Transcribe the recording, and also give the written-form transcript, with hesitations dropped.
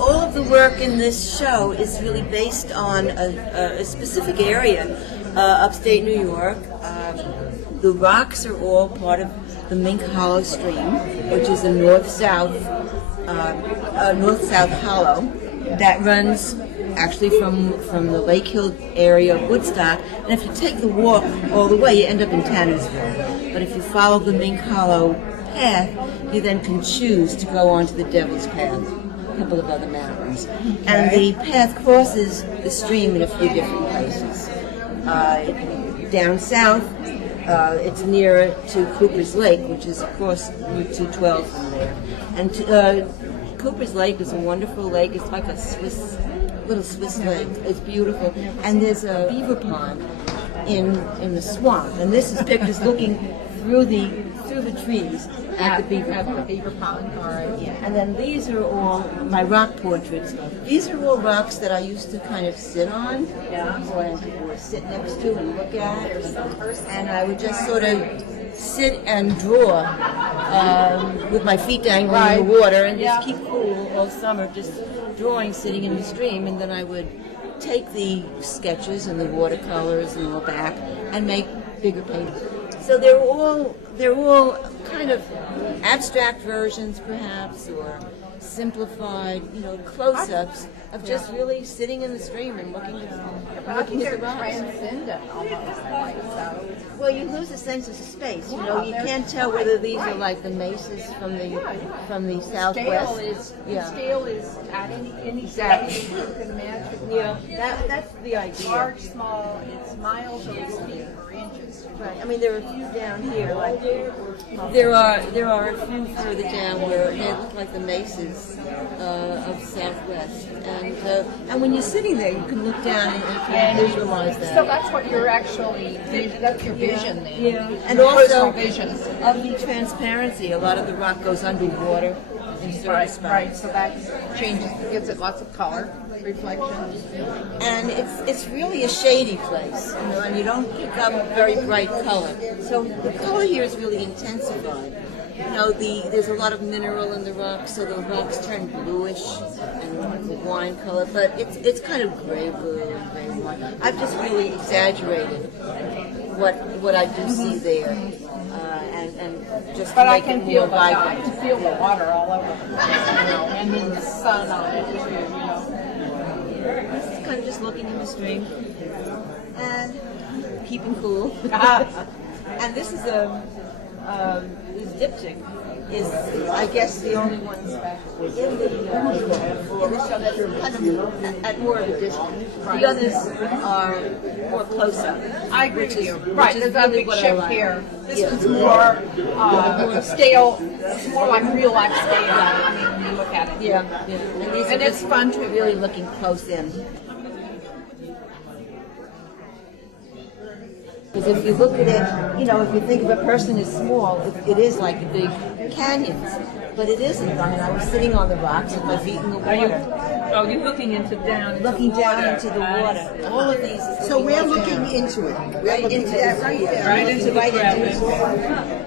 All of the work in this show is really based on a specific area, upstate New York. The rocks are all part of the Mink Hollow stream, which is a north-south hollow that runs actually from the Lake Hill area of Woodstock. And if you take the walk all the way, you end up in Tannersville. But if you follow the Mink Hollow path, you then can choose to go onto the Devil's Path, a couple of other mountains. And the path crosses the stream in a few different places. Down south, it's near to Cooper's Lake, which is across Route 212 from there. And Cooper's Lake is a wonderful lake. It's like a little Swiss lake. It's beautiful. And there's a beaver pond in the swamp. And this is pictures looking through the trees at the beaver pond. All right. Yeah. And then these are all my rock portraits. These are all rocks that I used to kind of sit on, or sit next to and look at. And I would just sort of sit and draw with my feet dangling in the water and just keep cool all summer, just drawing, sitting in the stream. And then I would take the sketches and the watercolors and all back and make bigger paintings. So they're all kind of abstract versions, perhaps, or simplified, close-ups of just really sitting in the stream and looking at the rocks. Transcendent almost. Well, you lose a sense of space. You can't tell whether these are like the mesas from the southwest. The scale is at any Exactly. size you can imagine. Yeah, that's the idea. Large, small, it's miles over feet or inches. Right. I mean, there are a few down here. Like there are a few further down where they look like the mesas of Southwest. And when you're sitting there, you can look down and visualize that. So that's what you're actually, that's your vision then. Yeah. And Your also personal vision. of the transparency. A lot of the rock goes underwater in certain spots. Right. So that gives it lots of color, reflection. And it's really a shady place, and you don't pick up very bright color. So the color here is really intensified. There's a lot of mineral in the rocks, so the rocks turn bluish and wine color, but it's kind of gray blue and gray wine. I've just really exaggerated what I do see there, and just But to I make can it feel more vibrant. I can feel the water all over the place, and then the sun on it too. This is kind of just looking in the stream and keeping cool. And this is this diptych is, I guess, the only one in the show that's kind of at more of a distance. The others are more close up. I agree with you. Which Right, is there's a really big what I shift like. here. This one's more scale. It's more like real life scale. I mean, when you look at it. Yeah. And these And are it's just fun to really looking close in. Because if you look at it, if you think of a person as small, it is like the big canyons. But it isn't. I mean, I was sitting on the rocks with my feet in the water. You're looking down into Looking the down water. into the water. All of these is So we're looking looking down. into it. Right into that right there. Right into the right into crevice. the water.